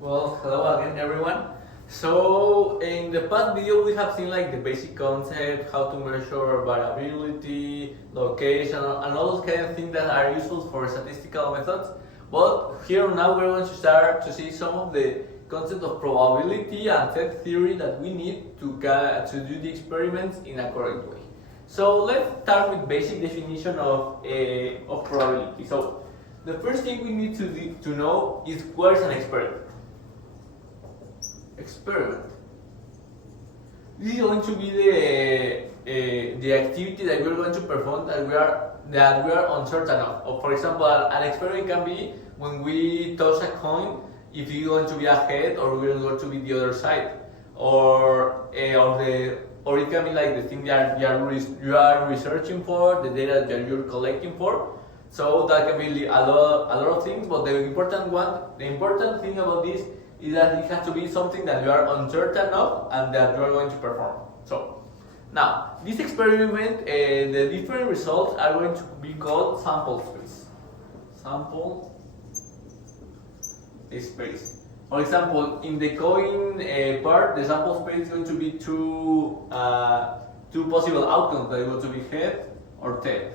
Well, hello again, everyone. So, in the past video, we have seen like the basic concept, how to measure variability, location, and all those kind of things that are useful for statistical methods. But here now, we're going to start to see some of the concept of probability and set theory that we need to do the experiments in a correct way. So, let's start with basic definition of probability. So, the first thing we need to know is what is an experiment. Experiment. This is going to be the activity that we're going to perform that we are uncertain of. For example, an experiment can be when we toss a coin if it's going to be a head or we're going to be the other side, or it can be like the thing that you are researching for, the data that you're collecting for. So that can be a lot of things, but the important thing about this is that it has to be something that you are uncertain of and that you are going to perform. So, now, this experiment, the different results are going to be called sample space. Sample space. For example, in the coin part, the sample space is going to be two possible outcomes. That is going to be head or tail.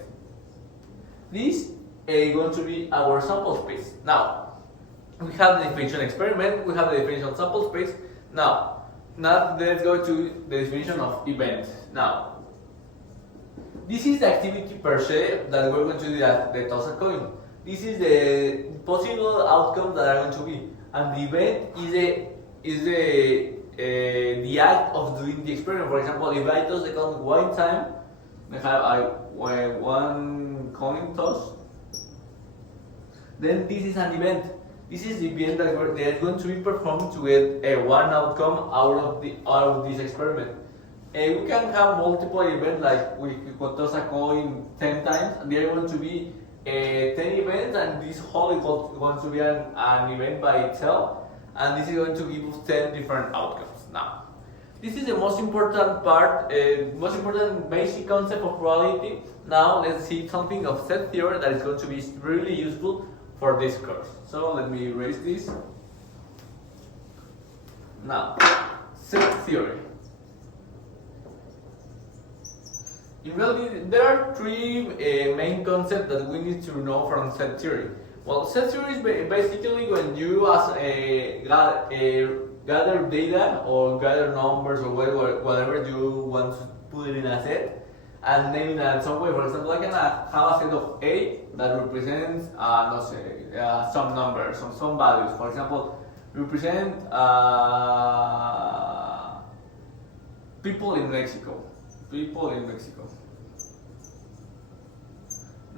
This is going to be our sample space. Now, we have the definition experiment, we have the definition of sample space. Now let's go to the definition of event. Now, this is the activity per se that we're going to do at the toss a coin. This is the possible outcomes that are going to be, and the event is the act of doing the experiment. For example, if I toss the coin one time, I have one coin toss, then this is an event. This is the event that is going to be performed to get one outcome out of this experiment. We can have multiple events, like we could toss a coin 10 times, and there are going to be 10 events, and this whole is going to be an event by itself, and this is going to give us 10 different outcomes. Now, this is the most important part, most important basic concept of probability. Now, let's see something of set theory that is going to be really useful for this course. So let me erase this. Now, set theory. In reality, there are three main concepts that we need to know from set theory. Well, set theory is basically when you gather data or gather numbers or whatever you want to put it in a set, and name it in some way. For example, I can have a set of A that represents, some numbers, some values. For example, represent people in Mexico. People in Mexico.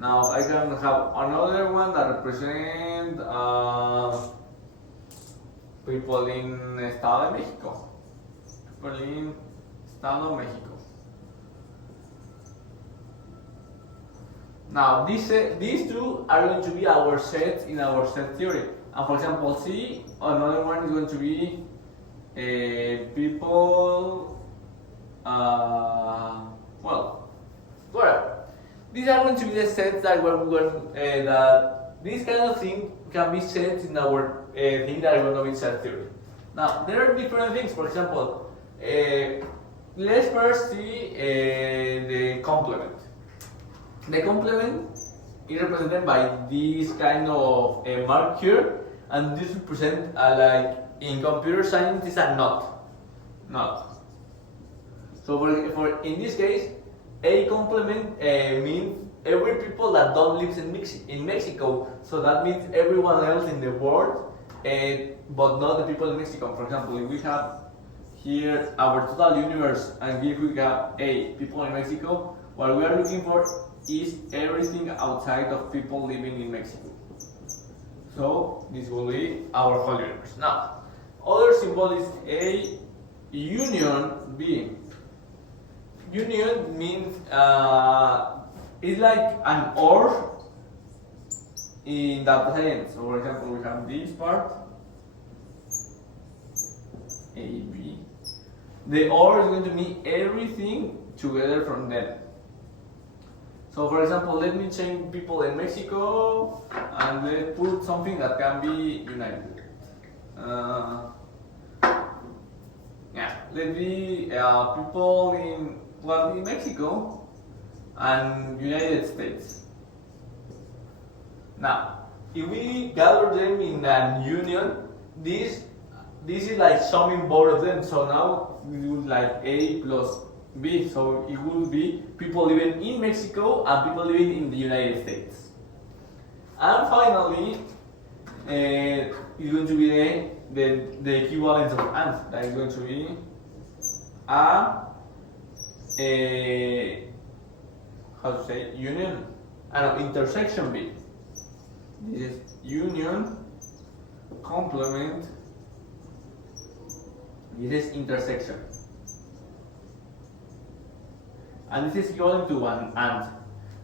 Now I can have another one that represents people in Estado de Mexico. People in Estado de Mexico. Now, these two are going to be our sets in our set theory. And for example, C, another one is going to be people, whatever. These are going to be the sets that that this kind of thing can be sets in our thing that are going to be set theory. Now, there are different things. For example, let's first see the complement. The complement is represented by this kind of mark here, and this represents like in computer science is a not. So for in this case, a complement means every people that don't live in Mexico. So that means everyone else in the world, but not the people in Mexico. For example, if we have here our total universe, and if we have A people in Mexico, what we are looking for is everything outside of people living in Mexico. So this will be our whole universe. Now, other symbol is A union B. Union means it's like an OR in data science. So for example, we have this part A, B. The OR is going to mean everything together from them. So for example, let me change people in Mexico and let's put something that can be united. Uh, yeah, let's be people in Mexico and United States. Now, if we gather them in a union, this is like summing both of them. So now we do like A plus B. So it will be people living in Mexico and people living in the United States. And finally, it's going to be the equivalent of and. That is going to be a how to say union? Intersection B. This is union complement. This is intersection. And this is equivalent to an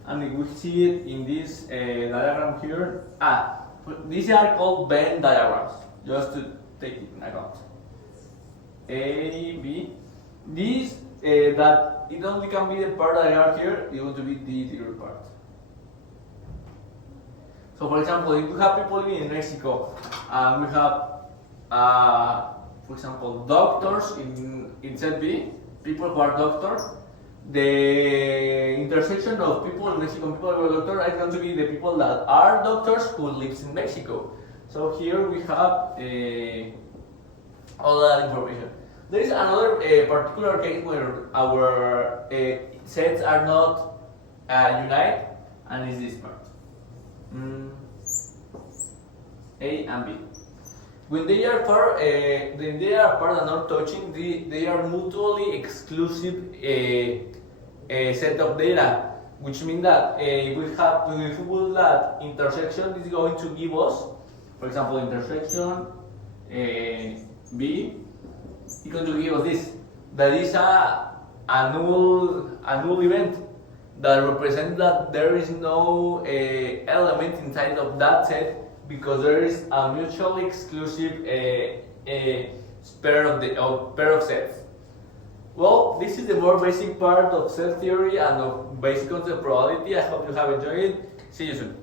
and we see it in this diagram here. These are called Venn diagrams, just to take it in account. A, B. These that it only can be the part that are here, it's going to be the zero part. So for example, if we have people living in Mexico, and we have, for example, doctors in set B, people who are doctors, the intersection of people in Mexico and people who are doctors is going to be the people that are doctors who lives in Mexico. So here we have all that information. There is another particular case where our sets are not unite, and is this part. A and B. When they are apart and not touching, they are mutually exclusive set of data, which means that if we put that intersection, this is going to give us, for example, intersection B, it's going to give us this. That is a null event that represents that there is no element inside of that set, because there is a mutually exclusive pair of sets. Well, this is the more basic part of set theory and of basic concept probability. I hope you have enjoyed it. See you soon.